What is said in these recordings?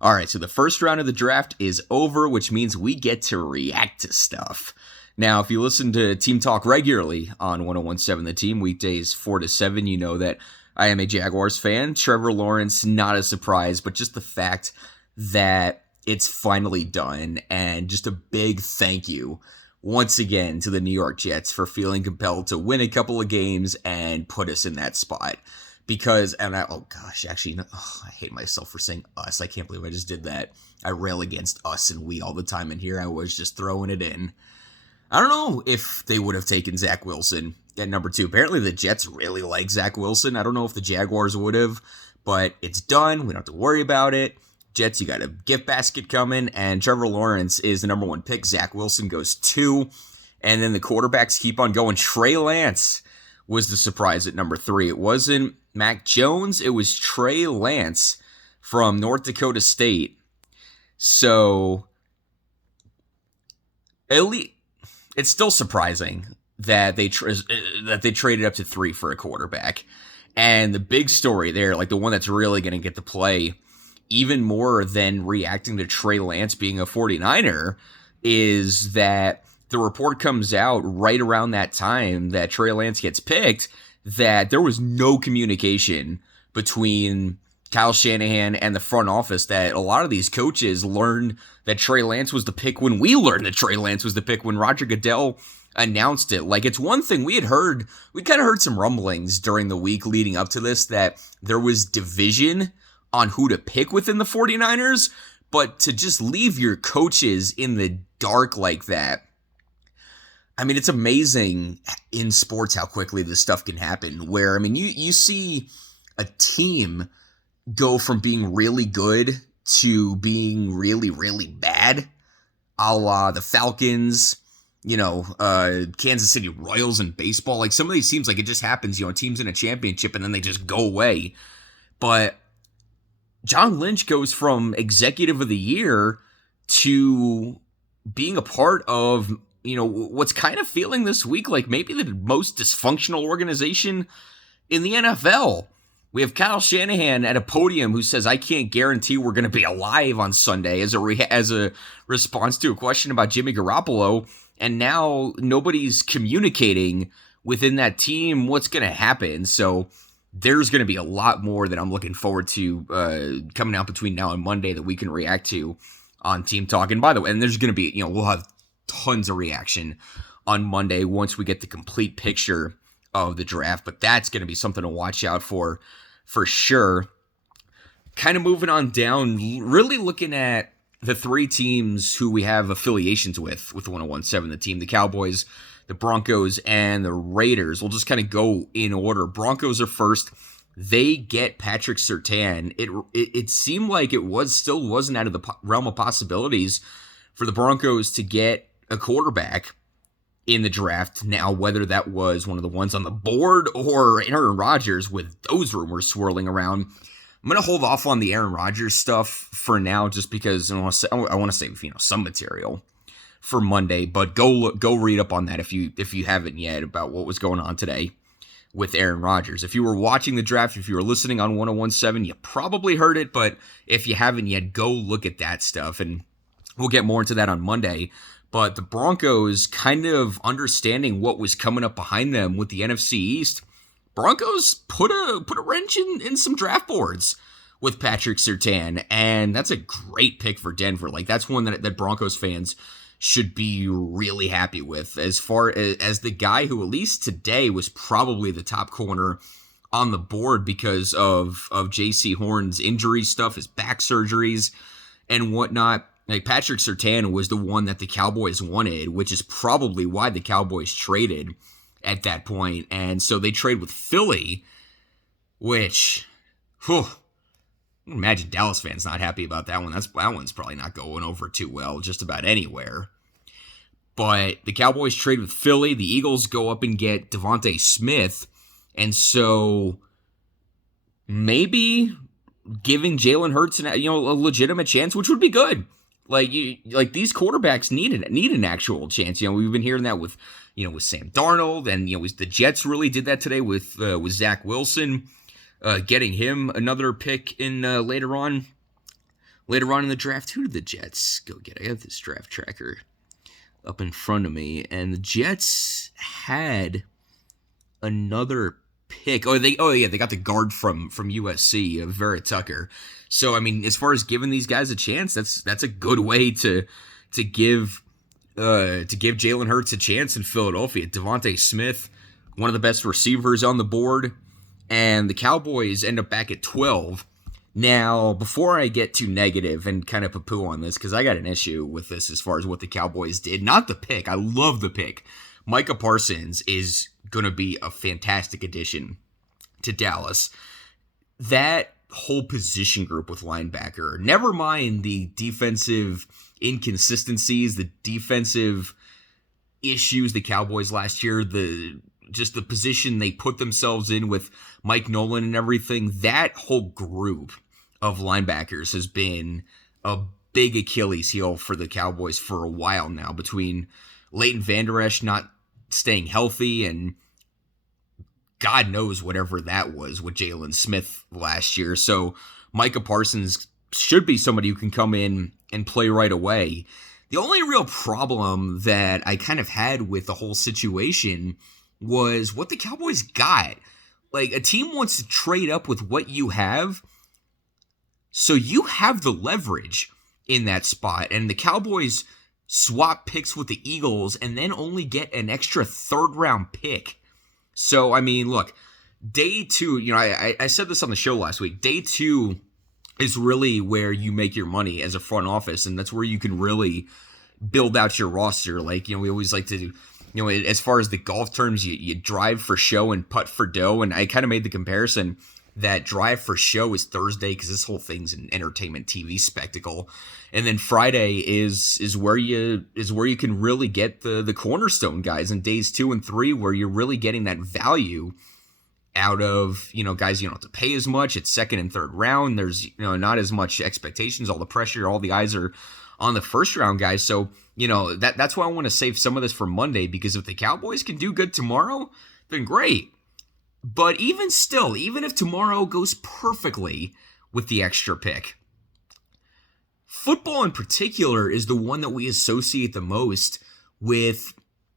All right, so the first round of the draft is over, which means we get to react to stuff. Now, if you listen to Team Talk regularly on 1017 The Team, weekdays 4 to 7, you know that I am a Jaguars fan. Trevor Lawrence, not a surprise, but just the fact that it's finally done, and just a big thank you once again to the New York Jets for feeling compelled to win a couple of games and put us in that spot. Because, oh gosh, actually, no, I hate myself for saying us. I can't believe I just did that. I rail against us and we all the time in here. I was just throwing it in. I don't know if they would have taken Zach Wilson at number 2. Apparently the Jets really like Zach Wilson. I don't know if the Jaguars would have, but it's done. We don't have to worry about it. Jets, you got a gift basket coming, and Trevor Lawrence is the number 1 pick. Zach Wilson goes 2, and then the quarterbacks keep on going. Trey Lance was the surprise at number 3. It wasn't Mac Jones, it was Trey Lance from North Dakota State. So, at least, it's still surprising that they traded up to 3 for a quarterback. And the big story there, like the one that's really going to get to play even more than reacting to Trey Lance being a 49er, is that the report comes out right around that time that Trey Lance gets picked that there was no communication between Kyle Shanahan and the front office, that a lot of these coaches learned that Trey Lance was the pick when we learned that Trey Lance was the pick when Roger Goodell announced it. Like, it's one thing we kind of heard some rumblings during the week leading up to this that there was division on who to pick within the 49ers, but to just leave your coaches in the dark like that, I mean, it's amazing in sports how quickly this stuff can happen, where, I mean, you see a team go from being really good to being really, really bad, a la the Falcons, Kansas City Royals in baseball. Like, some of these teams, like, it just happens, teams in a championship and then they just go away. But John Lynch goes from executive of the year to being a part of, what's kind of feeling this week like maybe the most dysfunctional organization in the NFL. We have Kyle Shanahan at a podium who says, I can't guarantee we're going to be alive on Sunday, as a response to a question about Jimmy Garoppolo. And now nobody's communicating within that team what's going to happen. So there's going to be a lot more that I'm looking forward to coming out between now and Monday that we can react to on Team Talk. And by the way, and there's going to be, we'll have tons of reaction on Monday once we get the complete picture of the draft, but that's going to be something to watch out for sure. Kind of moving on down, really looking at the 3 teams who we have affiliations with 1017 The Team, the Cowboys, the Broncos, and the Raiders. We'll just kind of go in order. Broncos are first. They get Patrick Surtain. It seemed like it wasn't out of the realm of possibilities for the Broncos to get a quarterback in the draft. Now, whether that was one of the ones on the board or Aaron Rodgers, with those rumors swirling around, I'm going to hold off on the Aaron Rodgers stuff for now, just because I want to save some material for Monday. But go read up on that if you haven't yet, about what was going on today with Aaron Rodgers. If you were watching the draft, if you were listening on 1017, you probably heard it. But if you haven't yet, go look at that stuff, and we'll get more into that on Monday. But the Broncos, kind of understanding what was coming up behind them with the NFC East, Broncos put a wrench in some draft boards with Patrick Surtain, and that's a great pick for Denver. Like, that's one that Broncos fans should be really happy with, as far as the guy who, at least today, was probably the top corner on the board because of J.C. Horn's injury stuff, his back surgeries and whatnot. Like, Patrick Surtain was the one that the Cowboys wanted, which is probably why the Cowboys traded at that point. And so they trade with Philly, which, imagine Dallas fans not happy about that one. That one's probably not going over too well just about anywhere. But the Cowboys trade with Philly. The Eagles go up and get Devontae Smith. And so maybe giving Jalen Hurts a legitimate chance, which would be good. Like these quarterbacks need an actual chance. We've been hearing that with Sam Darnold, and the Jets really did that today with Zach Wilson, getting him another pick in later on. Later on in the draft, who did the Jets go get? I have this draft tracker up in front of me, and the Jets had another pick. They got the guard from USC, Vera Tucker. So I mean, as far as giving these guys a chance, that's a good way to give Jalen Hurts a chance in Philadelphia. Devontae Smith, one of the best receivers on the board, and the Cowboys end up back at 12. Now, before I get too negative and kind of poo-poo on this, because I got an issue with this as far as what the Cowboys did, not the pick. I love the pick. Micah Parsons is going to be a fantastic addition to Dallas. That whole position group with linebacker, never mind the defensive inconsistencies, the defensive issues the Cowboys last year, the position they put themselves in with Mike Nolan and everything, that whole group of linebackers has been a big Achilles heel for the Cowboys for a while now, between Leighton Vander Esch not staying healthy and God knows whatever that was with Jalen Smith last year. So Micah Parsons should be somebody who can come in and play right away. The only real problem that I kind of had with the whole situation was what the Cowboys got. Like, a team wants to trade up with what you have, so you have the leverage in that spot. And the Cowboys swap picks with the Eagles and then only get an extra third-round pick. So, I mean, look, day two, I said this on the show last week, day two is really where you make your money as a front office, and that's where you can really build out your roster. Like, we always like to, as far as the golf terms, you drive for show and putt for dough, and I kind of made the comparison that drive for show is Thursday because this whole thing's an entertainment TV spectacle, and then Friday is where you can really get the cornerstone guys in days 2 and 3, where you're really getting that value out of, guys you don't have to pay as much. It's second and third round. There's, not as much expectations, all the pressure, all the eyes are on the first round guys. So, that's why I want to save some of this for Monday, because if the Cowboys can do good tomorrow, then great. But even still, even if tomorrow goes perfectly with the extra pick, football in particular is the one that we associate the most with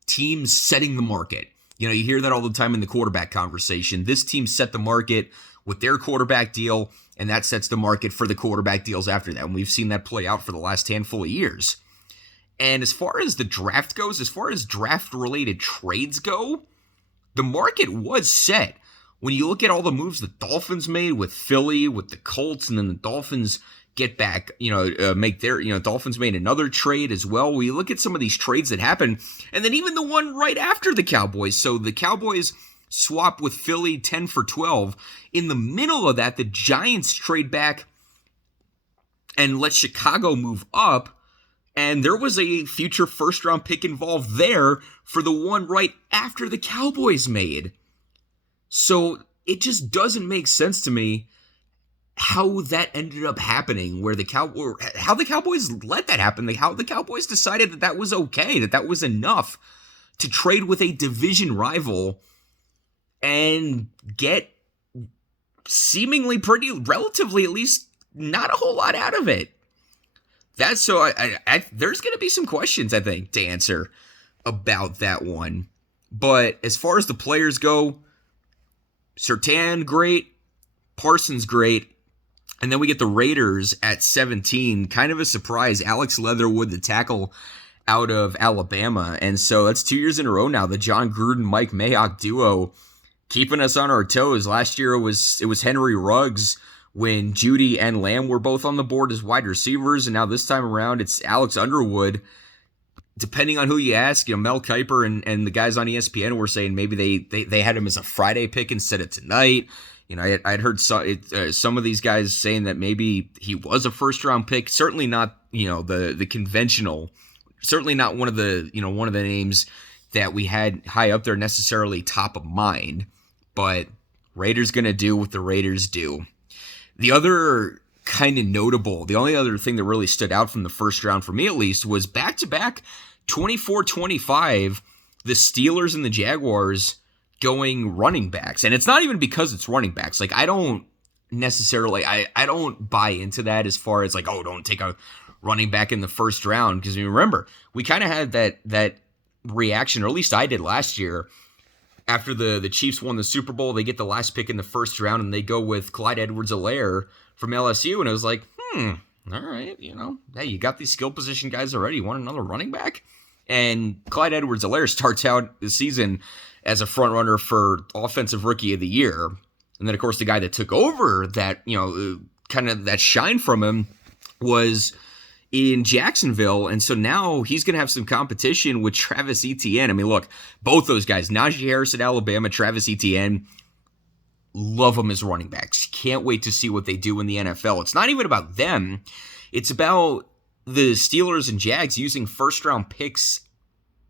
teams setting the market. You hear that all the time in the quarterback conversation. This team set the market with their quarterback deal, and that sets the market for the quarterback deals after that. And we've seen that play out for the last handful of years. And as far as the draft goes, as far as draft-related trades go, the market was set. When you look at all the moves the Dolphins made with Philly, with the Colts, and then the Dolphins get back, make their, Dolphins made another trade as well. We look at some of these trades that happened, and then even the one right after the Cowboys. So the Cowboys swap with Philly 10 for 12. In the middle of that, the Giants trade back and let Chicago move up. And there was a future first-round pick involved there for the one right after the Cowboys made. So it just doesn't make sense to me how that ended up happening, how the Cowboys let that happen, how the Cowboys decided that was okay, that was enough to trade with a division rival and get seemingly relatively at least, not a whole lot out of it. That's so. There's going to be some questions, I think, to answer about that one. But as far as the players go, Surtain, great. Parsons, great. And then we get the Raiders at 17. Kind of a surprise. Alex Leatherwood, the tackle out of Alabama. And so that's 2 years in a row now. The John Gruden, Mike Mayock duo keeping us on our toes. Last year it was Henry Ruggs when Judy and Lamb were both on the board as wide receivers, and now this time around it's Alex Underwood. Depending on who you ask, Mel Kiper and the guys on ESPN were saying maybe they had him as a Friday pick instead of tonight. I'd heard some of these guys saying that maybe he was a first round pick. Certainly not, the conventional. Certainly not one of the names that we had high up there necessarily top of mind. But Raiders gonna do what the Raiders do. The other kind of notable, the only other thing that really stood out from the first round for me at least was back-to-back 24-25, the Steelers and the Jaguars going running backs. And it's not even because it's running backs. Like, I don't necessarily, I don't buy into that as far as like, oh, don't take a running back in the first round. Because remember, we kind of had that reaction, or at least I did last year, after the Chiefs won the Super Bowl. They get the last pick in the first round, and they go with Clyde Edwards-Helaire from LSU. And it was like, all right, hey, you got these skill position guys already. You want another running back? And Clyde Edwards-Helaire starts out the season as a front runner for Offensive Rookie of the Year. And then, of course, the guy that took over that, kind of that shine from him was in Jacksonville. And so now he's going to have some competition with Travis Etienne. I mean, look, both those guys, Najee Harris at Alabama, Travis Etienne, love them as running backs. Can't wait to see what they do in the NFL. It's not even about them. It's about the Steelers and Jags using first-round picks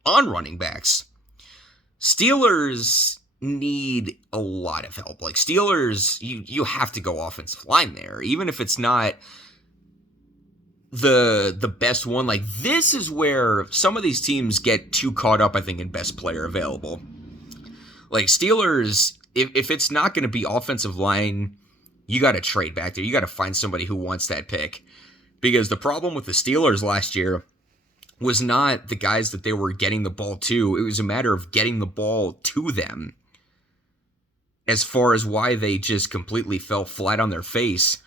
on running backs. Steelers need a lot of help. Like, Steelers, you have to go offensive line there, even if it's not the best one. Like, this is where some of these teams get too caught up, I think, in best player available. Like, Steelers, if it's not going to be offensive line, you got to trade back there. You got to find somebody who wants that pick. Because the problem with the Steelers last year was not the guys that they were getting the ball to. It was a matter of getting the ball to them. As far as why they just completely fell flat on their face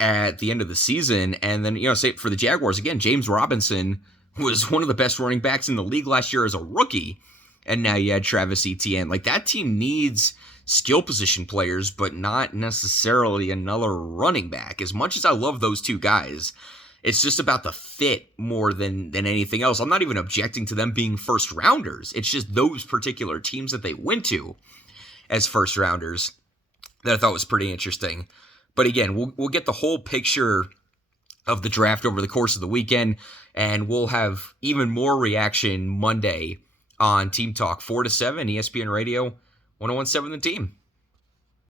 at the end of the season. And then, say for the Jaguars, again, James Robinson was one of the best running backs in the league last year as a rookie. And now you had Travis Etienne. Like, that team needs skill position players, but not necessarily another running back. As much as I love those two guys, it's just about the fit more than anything else. I'm not even objecting to them being first rounders. It's just those particular teams that they went to as first rounders that I thought was pretty interesting. But again, we'll get the whole picture of the draft over the course of the weekend, and we'll have even more reaction Monday on Team Talk 4 to 7, ESPN Radio 101.7 The Team.